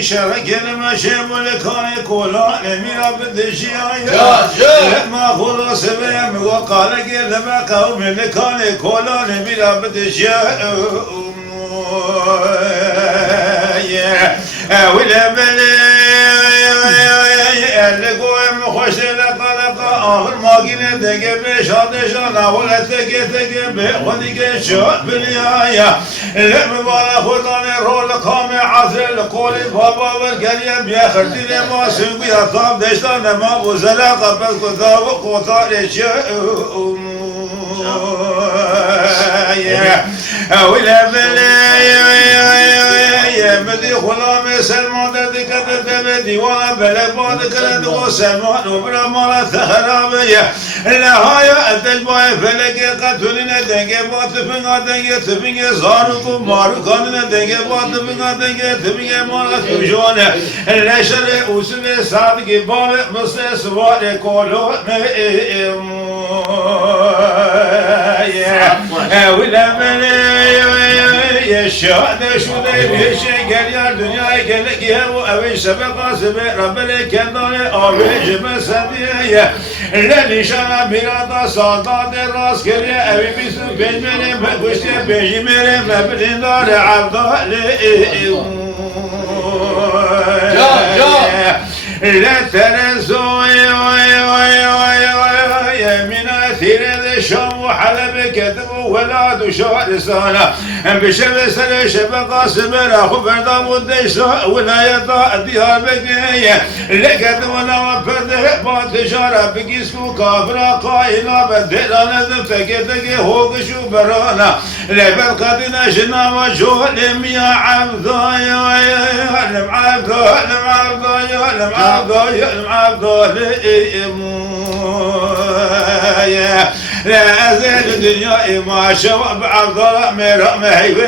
شرك المشيب والكون يكولون من بدشياي ما خلص بهم وقال قل ما قوم الكون يكولون من بدشياي ولا بلي القوم خوش لطلق آخر ما قلت دقي شادشانا ولا تقي بخذك شوق باليايا المبارك خطاني رول قامي عصر القول بابا والقريب يا خرتي لما سنقي أطاب دشتان ما بزلاقة بس كتاب قطار الشيء ولا بدي خلامي سلمان ذكر بدي ولا بلد ما ذكر وسلمان وبلا ما ثخرابية النهاية التجمع فلك قتلنا دنجة باتفنا دنجة تبينة زاركم ماركان دنجة باتفنا دنجة تبينة مارك تجوانا النشر وسمي صادق بال مصر سوار كولو ولا يشهد شذي بيشين قال الدنيا كلك يا وأبي سبق سبق رب لك الدنيا أبي جب سبيا لني شنا بيرادا صادات الراس كريا أبي بيسو بيجمري بقشة بيجمري مبلين دار عبد لا تنسوا من أثير الشام وحلب كتبوا ولا دشوا لسانا بشمس الشبق سبنا خبرنا مدشا ولا يطاع ديار بقية لكتبنا وفده ما تجارة بقيسكو كافرا قائلا بدلا نذفتك هوق شو برانا لبل قدنا جنا وجول يا عبدا يا المعبدا المعبدا يا المعبدا يا المعبدا لا أزال الدنيا ما شوى بعض مرا مهيب